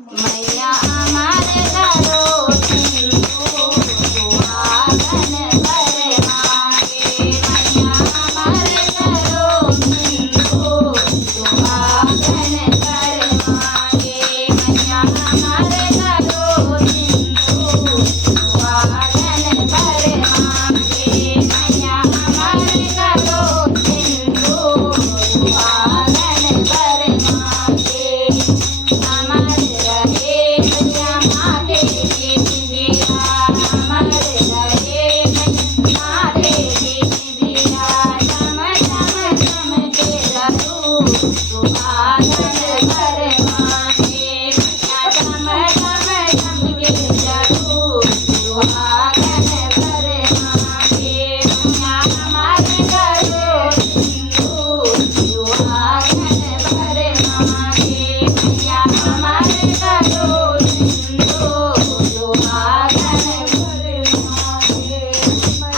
मैया हमारे घरो सिंदूर सुहागन भर मांगे। मैया हमारे घरो सिंदूर सुहागन भर मांगे। मैया हमारे घरो सिंदूर सुहागन भर मांगे। मैया हमारे घरो सिंदूर सुहागन भर मांगे। अमर रहे मैया माथे की बिंदिया, अमर रहे माथे की बिंदिया, चम चम चमके रूप सुहागन भर मांगे। मैया चम चम चमके रूप सुहागन भर मांगे। मैया हमारे घरो सिंदूर सुहागन भर मांगे। मैया हमारे घरो सिंदूर सुहागन भर मांगे।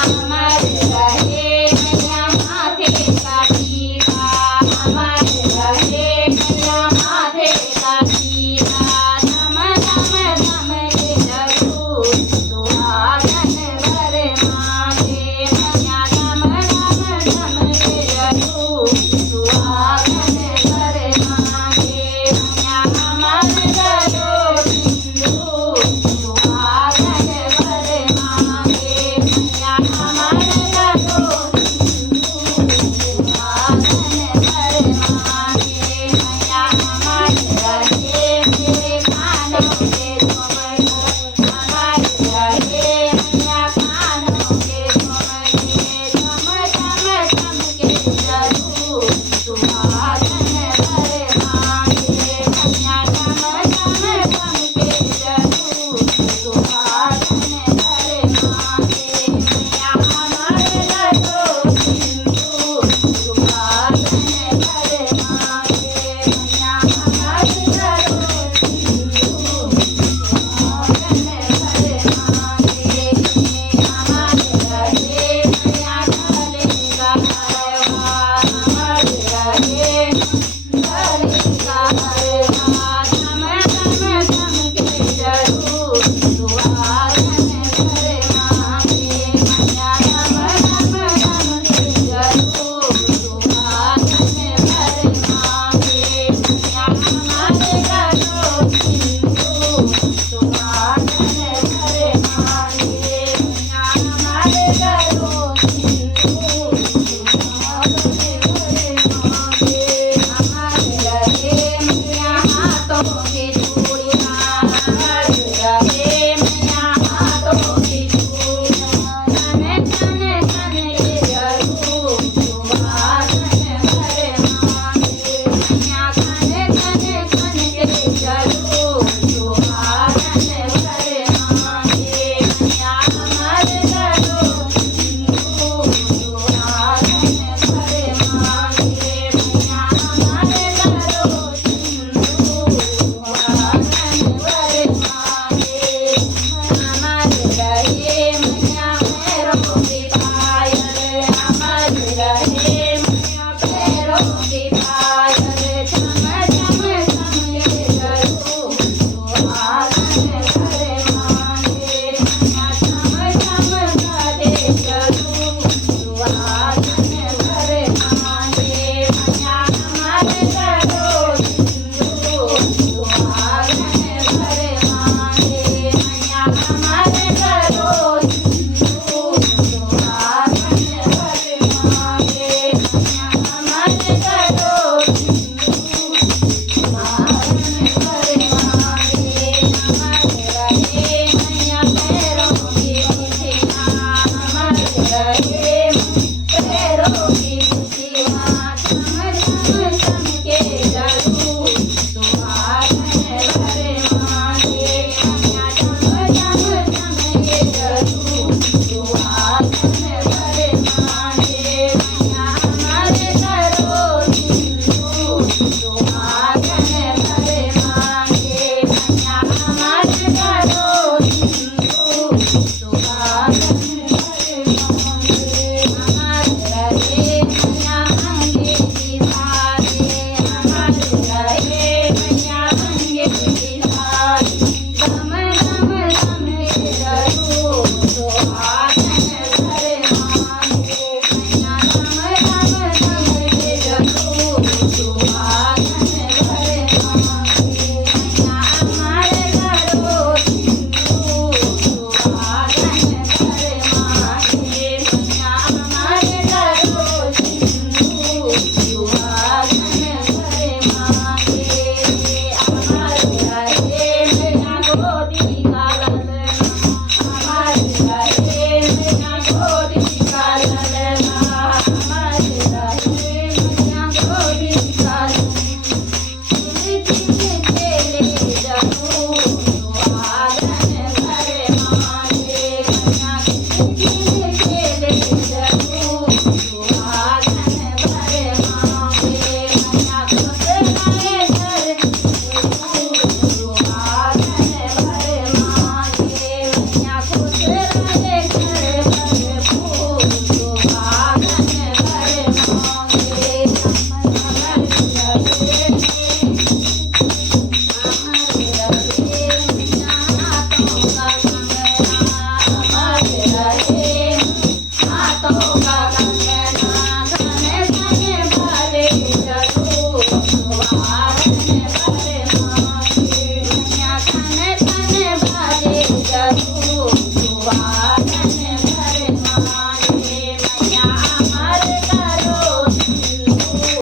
अमर रहे मैया माथे का टीका, अमर रहे मैया माथे का टीका, चम चम चमके रूप सुहागन भर मांगे। मैया चम चम चमके रूप सुहागन भर मांगे। मैया हमारे घरो सिंदूर सुहागन भर मांगे। मैया हमारे घरो सिंदूर सुहागन भर मांगे। मैया हमारे रहे मेरे कानों के झुमके, हमारे रहे मैया कानों के झुमके, चम चम चमके रूप सुहागन भर मांगे। मैया चम चम चमके रूप सुहागन भर मांगे। मैया हमारे घरो सिंदूर सुहागन भर मांगे। मैया हमारे घरो सिंदूर सुहागन भर मांगे। हमारे रहे मैया ढले का हरवा, हमारे रहे ढले का हरवा, चम चम चमके रूप सुहागन भर मांगे। मैया चम चम चमके रूप सुहागन भर मांगे। मैया हमारे घरो सिंदूर सुहागन भर मांगे। मैया हमारे घरो सिंदूर सुहागन भर मांगे। हमारे रहे मैया हाथों की चूड़ियां, हमारे रहे मैया हाथों की चूड़ियां, चम चम चमके रूप सुहागन भर मांगे। मैया चम चम चमके रूप सुहागन भर मांगे। मैया हमारे घरो सिंदूर सुहागन भर मांगे। मैया हमारे घरो सिंदूर सुहागन भर मांगे। हमारे रहे मैया पैरों की पायल, हमारे रहे मैया पैरों की पायल, चम चम चमके रूप सुहागन भर मांगे। मैया चम चम चमके रूप सुहागन भर मांगे। मैया हमारे घरो सिंदूर सुहागन भर मांगे। मैया हमारे घरो सिंदूर सुहागन भर मांगे। मैया हमारे घरो सिंदूर सुहागन भर मांगे। हमारे रहे मैया पैरों की बुटियां, हमारे रहे पैरों की बुटियां, चम चम चमके रूप सुहागन भर मांगे। मैया चम चम चमके रूप सुहागन भर मांगे। मैया हमारे घरो सिंदूर सुहागन भर मांगे। मैया हमारे घरो सिंदूर सुहागन भर मांगे। हमारे रहे मैया अंगे की धारे, हमारे रहे मैया अंगे की